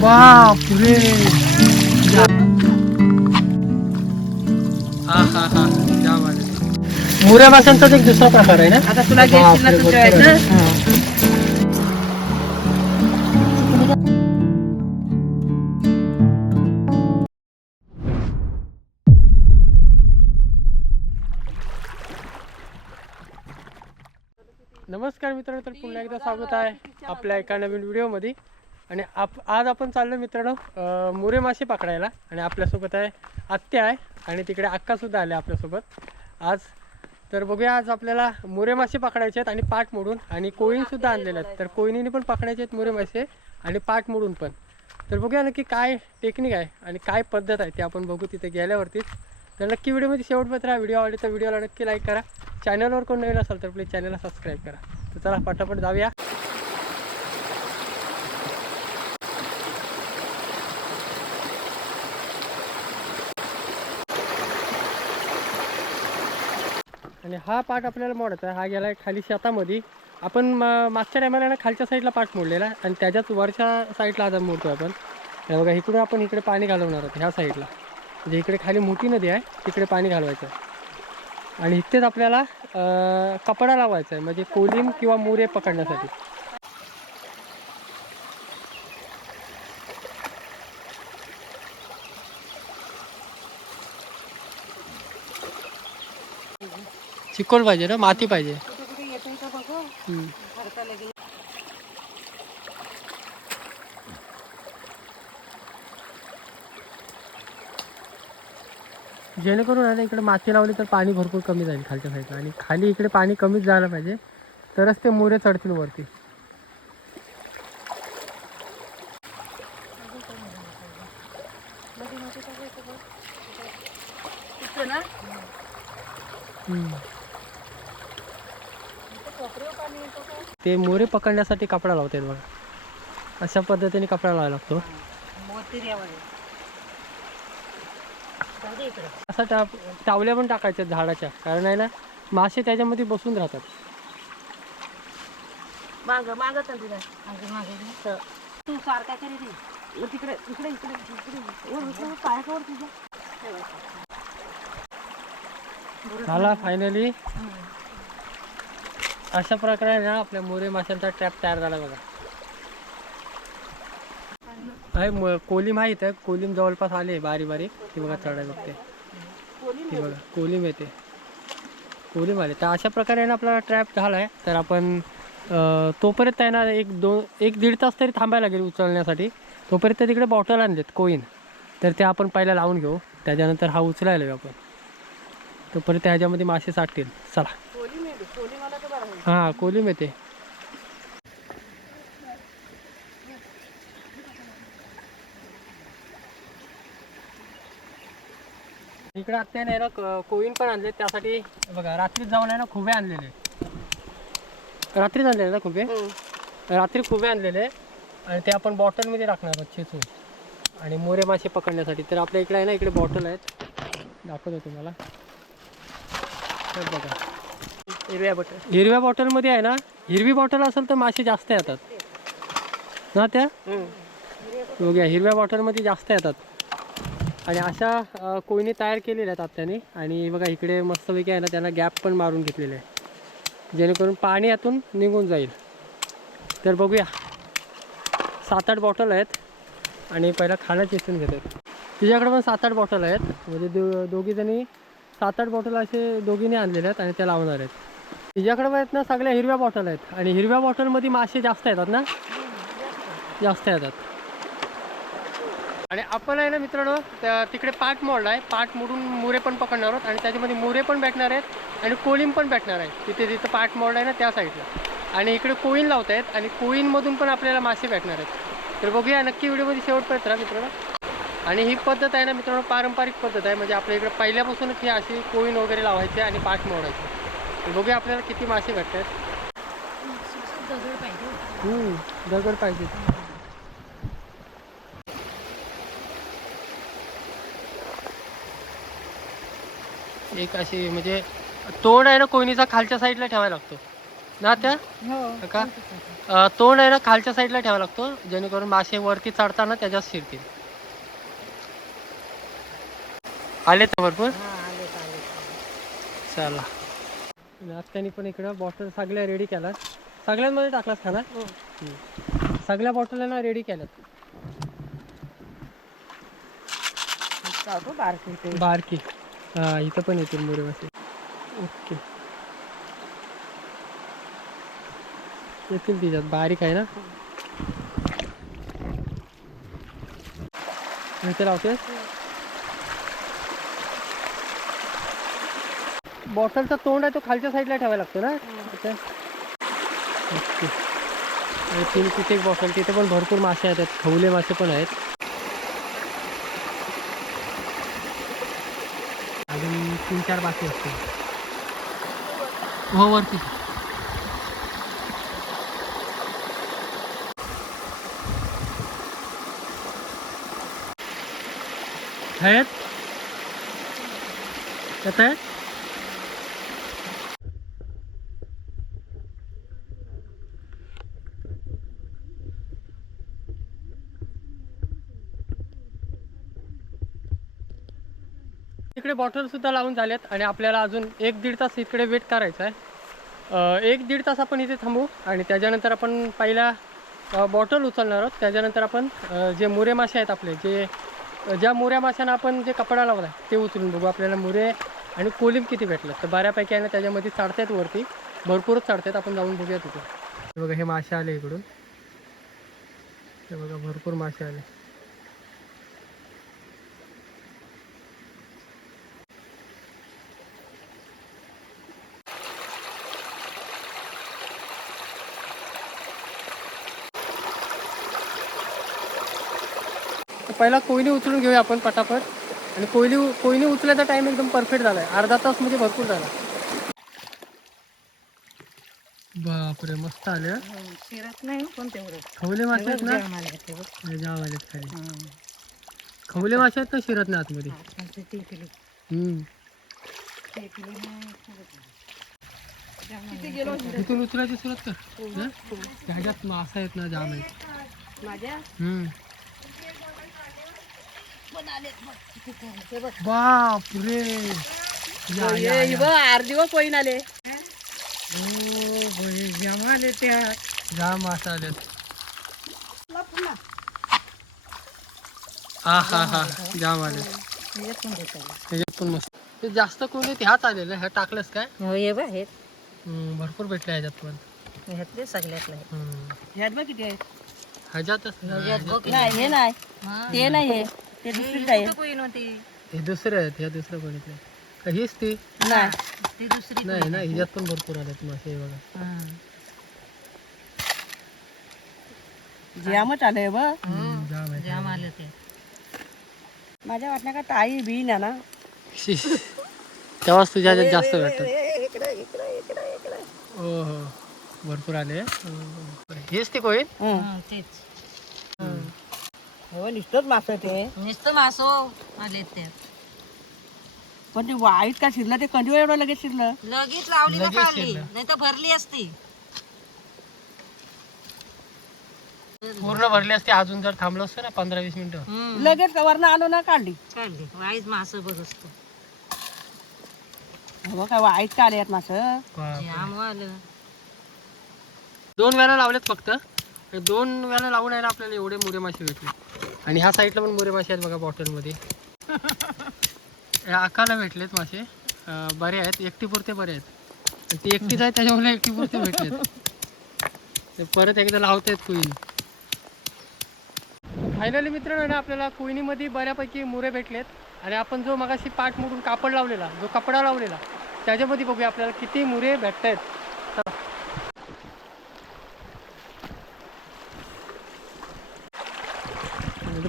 बापरे. हा हा हा मुऱ्या माशांचाच एक दुसरा प्रकार आहे ना? आता तुला घ्यायची ना नमस्कार मित्रांनो तर पुन्हा एकदा स्वागत आहे आपल्या एका नवीन व्हिडिओमध्ये. आणि आप आज आपण चाललो मित्रांनो मुरे मासे पकडायला. आणि आपल्यासोबत आहे आत्या आहे आणि तिकडे अक्कासुद्धा आले आपल्यासोबत. आज तर बघूया आज आपल्याला मुरे मासे पकडायचे आहेत आणि पाठ मोडून. आणि कोळीनसुद्धा आणलेले आहेत. तर कोयनीने पण पकडायचे आहेत मुरे मासे आणि पाठ मोडून पण. तर बघूया नक्की काय टेक्निक आहे आणि काय पद्धत आहे ते आपण बघू तिथे गेल्यावरतीच. तर नक्की व्हिडिओमध्ये शेवटपर्यंत राहा. व्हिडिओ आवडले तर व्हिडिओला नक्की लाईक करा. चॅनलवर कोण नवीन असाल तर प्लीज चॅनलला सबस्क्राईब करा. तर चला पटापट जाऊया. आणि हा पाठ आपल्याला मोडायचा हा गेला खाली शेतामध्ये. आपण मागच्या टायमाला ना खालच्या साईडला पाठ मोडलेला आणि त्याच्याच वरच्या साईडला आता मोडतो आपण. बघा इकडून आपण इकडे पाणी घालवणार आहोत ह्या साईडला म्हणजे इकडे खाली मोठी नदी आहे तिकडे पाणी घालवायचं आहे. आणि इथेच आपल्याला कपडा लावायचा आहे म्हणजे कोलिम किंवा मुरे पकडण्यासाठी. चिकोल पाहिजे ना? माती पाहिजे कुठे कुठे येतोय का बघू हम्म. हरकायला गेलं. जेणेकरून ना इकडे माती लावली तर पाणी भरपूर कमी जाईल खालच्या साईडला आणि खाली इकडे पाणी कमीच जायला पाहिजे. तरच ते मुरे चढतील वरती. ते मोरे पकडण्यासाठी कपडा लावतात बघा. अशा पद्धतीने कपडा लावायला लागतो मोतिऱ्यामध्ये जाऊ दे इकडं. असा टाप टावल्या पण टाकायच्या झाडाच्या. कारण आहे ना मासे त्याच्यामध्ये बसून राहतात. मागं मागं चल तुला मागं मागे. तू सारखा करी रे वर तिकडे इकडे इकडे इकडे. वर इकडे पायावर तुझ्या झाला फायनली अशा प्रकारे ना आपल्या मोरे माशांचा ट्रॅप तयार झाला बघा. आहे म- कोलिम आहे इथं कोलिम जवळपास आले बारी बारीक ती बघा चढाय बघते. ती बघा कोलिम येते. कोलिम आले. तर अशा प्रकारे ना आपला ट्रॅप झाला आहे तर आपण तोपर्यंत आहे ना एक दोन एक दीड तास तरी थांबायला लागेल उचलण्यासाठी. तोपर्यंत तिकडे बॉटल आणलेत कोईन तर ते आपण पहिला लावून घेऊ. त्याच्यानंतर हा उचलायला आपण. तोपर्यंत ह्याच्यामध्ये मासे साठतील. चला. कोली कोली हां कोलिम येते. इकडे आत्याने आहे ना क- कोईन पण आणले त्यासाठी बघा रात्रीच जाऊन आहे ना खुबे आणलेले. रात्रीच आणलेले ना खुबे? रात्री खुबे आणलेले. आणि ते आपण बॉटलमध्ये टाकणार आहोत खेचून आणि मोरे मासे पकडण्यासाठी. तर आपल्या इकडे आहे ना इकडे बॉटल आहेत. दाखवतो तुम्हाला. तर बघा. हिरव्या बटर हिरव्या बॉटलमध्ये आहे ना हिरवी बॉटल असेल तर मासे जास्त येतात. ना त्या? बघूया हिरव्या बॉटलमध्ये जास्त येतात. आणि अशा कोयने कोयनी तयार केलेल्या आहेत आत्याने. आणि बघा इकडे मस्तपैकी आहे ना त्यांना गॅप पण मारून घेतलेले आहे. जेणेकरून पाणी यातून निघून जाईल. तर बघूया. सात आठ बॉटल आहेत. आणि पहिला खाणं चेचून घेतात तिच्याकडे पण सात आठ बॉटल आहेत. म्हणजे दो दोघीजणी सात आठ बॉटल असे दोघींनी आणलेले आहेत आणि त्या लावणार आहेत. तिच्याकडे पण आहेत ना सगळ्या हिरव्या बॉटल आहेत. आणि हिरव्या बॉटलमध्ये मासे जास्त येतात ना? जास्त येतात. आणि आपण आहे ना मित्रांनो तिकडे पाठ मोडला आहे. पाठ मोडून मुरे पण पकडणार आहोत आणि त्याच्यामध्ये मुरे पण भेटणार आहेत आणि कोळीम पण भेटणार आहे तिथे जिथं पाठ मोडला आहे ना त्या साईडला. आणि इकडे कोईन लावत आहेत आणि कोईनमधून पण आपल्याला मासे भेटणार आहेत. तर बघूया नक्की व्हिडिओमध्ये शेवटपर्यंत राहा मित्रांनो. आणि ही पद्धत आहे ना मित्रांनो पारंपरिक पद्धत आहे. म्हणजे आपल्या इकडे पहिल्यापासूनच ही अशी कोईन वगैरे लावायची आणि पाठ मोडायची. तर बघूया आपल्याला किती मासे भेटतात. दगड पाहिजे दगड पाहिजे. एक अशी म्हणजे तोंड आहे ना कोयनीचा खालच्या साईडला ठेवायला लागतो. ना त्या? हो. का? तोंड आहे ना खालच्या साईडला ठेवावा लागतो जेणेकरून मासे वरती चढताना त्याच्यात शिरतील. आले तर भरपूर? हा चला. नाश्त्याने पण इकडं बॉटल सगळ्या रेडी केल्या सगळ्यांमध्ये टाकलास खाना सगळ्या बॉटल ना रेडी केल्यात. बारकी बारकी. हा इथं पण येतील मोरेवासी मासे ओके. येतील तिच्यात. बारीक आहे ना? इथे लावते बॉटलचा तोंड आहे तो खालच्या साईडला ठेवायला लागतो ना? ओके. तीन तिथे एक बॉटल तिथे पण भरपूर मासे आहेत. खवले मासे पण आहेत. चार बाकी असतील. हो वरती. है येत आहेत? इकडे बॉटल सुद्धा लावून झाल्यात आणि आपल्याला अजून एक दीड तास इकडे वेट करायचा आहे. एक दीड तास आपण इथे थांबू आणि त्याच्यानंतर आपण पहिला बॉटल उचलणार आहोत. त्याच्यानंतर आपण जे मुरे मासे आहेत आपले जे ज्या मुऱ्या माशांना आपण जे कपडा लावला आहे ते उचलून बघू. आपल्याला मुरे आणि कोलिम किती भेटलं तर बऱ्यापैकी आहे ना त्याच्यामध्ये चढतायत वरती. भरपूरच चढतायत. आपण जाऊन बघूया तिथे. बघा हे मासे आले इकडून. हे बघा भरपूर मासे आले. तर पहिला कोयली उचलून घेऊया आपण पटापट आणि कोयली कोयली उचलायचा टाइम एकदम परफेक्ट झाला आहे अर्धा तास म्हणजे भरपूर झाला बापरे मस्त आले हं. शिरत नाही पण तेवढं खवले मासे आहेत ना जाम आले. हे खाली हं. खवले मासे आहेत ना शिरत नाही आतमध्ये पण ते ते किलो हम्म. ते किलो नाही शिरत नाही. जाम आले. इथून उचलायची सुरुवात कर हं? ह्याच्यात मासा आहेत ना जाम आहेत माझ्या हम्म. पण बघ. किती. बापरे. या, या, ये, या. बघ, अर्धी कोईन आले. हो बाई, जाम आले त्या. जाम आलेत हा हा हा. जाम आले हे पण देतात. त्याच्यात पण मस्त. ते जास्त कोणी ते ह्याच आलेलं ह्या टाकलंस काय? हो ये बघ हे. हम्म, भरपूर भेटले ह्याच्यात पण. ह्यातले सगळ्यातले. हम्म. ह्यात बघ किती आहे ह्याच्यातच? नाही. हे नाही. ते नाही ते दुसरी आहे हे दुसरे आहेत ह्या दुसरं बघितलं का हीच ती? नाही. ती दुसरी नाही ना ह्याच्यात पण भरपूर आलेत मासे हे बघा. जामच आलंय बघ. हम्म, जाम आहे जाम आले ते. माझ्या वाटण्या का ताई बी ना ना? शी. तेव्हाच तुझ्या ह्याच्यात जास्त भेटतात. इकडे इकडे इकडे इकडे. हो हो. भरपूर आले. हम्म. हेच ते कोण? तेच. हो नुसतंच मास ते. नुसतं मासो आले पण ते वाईट का शिरलं? ते कधी एवढं लगेच शिरलं? लगेच लावली ना लगेच काढली शिरलं. नाही तर भरली असती. पूर्ण भरली असते अजून जर थांबलो असतो ना पंधरा वीस मिनिटं. हम्म, लगेच कवरनं आलो ना काढली. काढली. वाईच मास बघ असतो. हो काय वाईट का आले मास? बापरे. जाम आलं. दोन वेळा लावलेत फक्त. हे दोन वेळा लावून आहे ना आपल्याला एवढे मुरे मासे भेटले. आणि ह्या साईडला पण मुरे मासे आहेत बघा बॉटलमध्ये आकाला भेटलेत मासे. बरे आहेत. एकटी पुरते बरे आहेत. ते एकटीच आहे त्याच्यामुळे एकटी पुरते भेटलेत. ते परत एकदा लावतायत कुईन फायनली मित्रांनो ना आपल्याला कुईनीमध्ये बऱ्यापैकी मुरे भेटलेत. आणि आपण जो मगाशी पाठ मोडून कापड लावलेला जो कपडा लावलेला त्याच्यामध्ये बघूया आपल्याला किती मुरे भेटत आहेत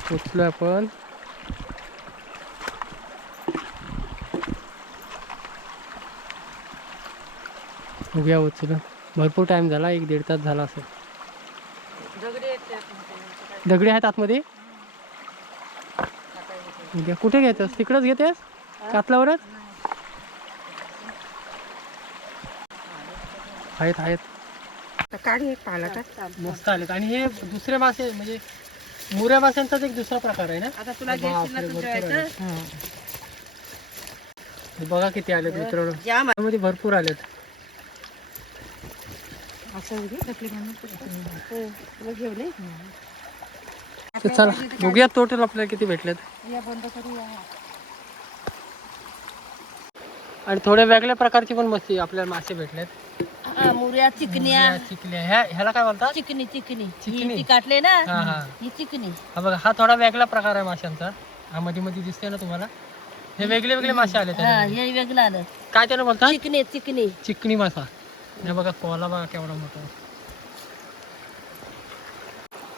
पोचलोय आपण. बघूया उचलून. भरपूर टाइम झाला एक दीड तास झाला असेल. दगडी आहेत आतमध्ये? उद्या कुठे घ्यायचंस तिकडंच घेतेस? कातलावरच? आहेत आहेत. मस्त आलेत. आणि हे दुसरे मासे म्हणजे मुऱ्या माशांचाच एक दुसरा प्रकार आहे ना? आता तुला घ्यायची ना भरपूर. हे. बघा किती आलेत मित्रांनो. त्यामध्ये भरपूर आलेत. हो, मग घेऊन ये. तर चला बघूया टोटल आपल्याला किती भेटलेत. या बंद करूया. आणि थोड्या वेगळ्या प्रकारची पण मच्छी आपल्याला मासे भेटलेत. हा, मुर्या चिकन्या या चिकल्या ह्या ह्याला काय बोलतात? चिकनी चिकनी चिकनी? ही काटले ना हा हा. ही चिकनी हा बघा हा थोडा वेगळा प्रकार आहे माशांचा. हा मध्ये मध्ये दिसतोय ना तुम्हाला? हे वेगळे वेगळे मासे आले हा हे वेगळं आलं. काय त्याला बोलतात? चिकनी चिकनी चिकनी मासा. हे बघा कोला बघा केवढा मोठा आहे.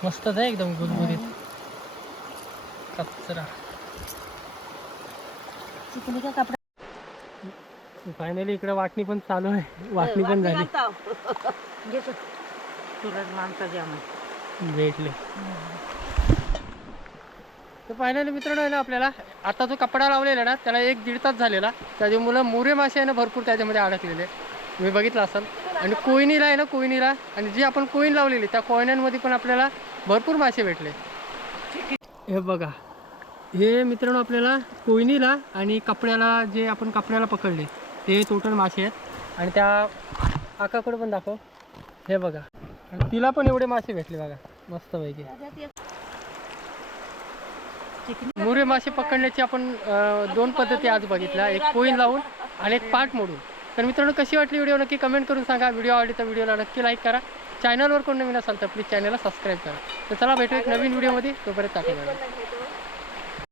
मस्तच आहे एकदम गुदगुदीत. कचरा. चिकनी का कपडा? फायनली इकडे वाटणी पण चालू आहे. वाटणी पण झाली. भेटले. तर फायनली मित्रांनो आहे ना आपल्याला आता जो कपडा लावलेला ना त्याला एक दीड तास झालेला. त्याचे मुलं मोरे मासे आहे ना भरपूर त्याच्यामध्ये अडकलेले. तुम्ही बघितलं असाल. आणि कोयनीला आहे ना कोयनीला आणि जी आपण कोईन लावलेली त्या कोयन्यांमध्ये पण आपल्याला भरपूर मासे भेटले. हे बघा. हे मित्रांनो आपल्याला कोयनीला आणि कपड्याला जे आपण कपड्याला पकडले ते टोटल मासे आहेत. आणि त्या आकाकडे पण दाखव. हे बघा. आणि तिला पण एवढे मासे भेटले बघा. मस्त पैकी मुरे मासे पकडण्याची आपण दोन पद्धती आज बघितल्या. एक पोईन लावून आणि एक पाठ मोडून. तर मित्रांनो कशी वाटली व्हिडिओ नक्की कमेंट करून सांगा. व्हिडिओ आवडली तर व्हिडिओला नक्की लाईक करा. चॅनलवर कोण नवीन असाल तर प्लीज चॅनलला सबस्क्राईब करा. तर चला भेटू एक नवीन व्हिडिओमध्ये. तोपर्यंत टाकून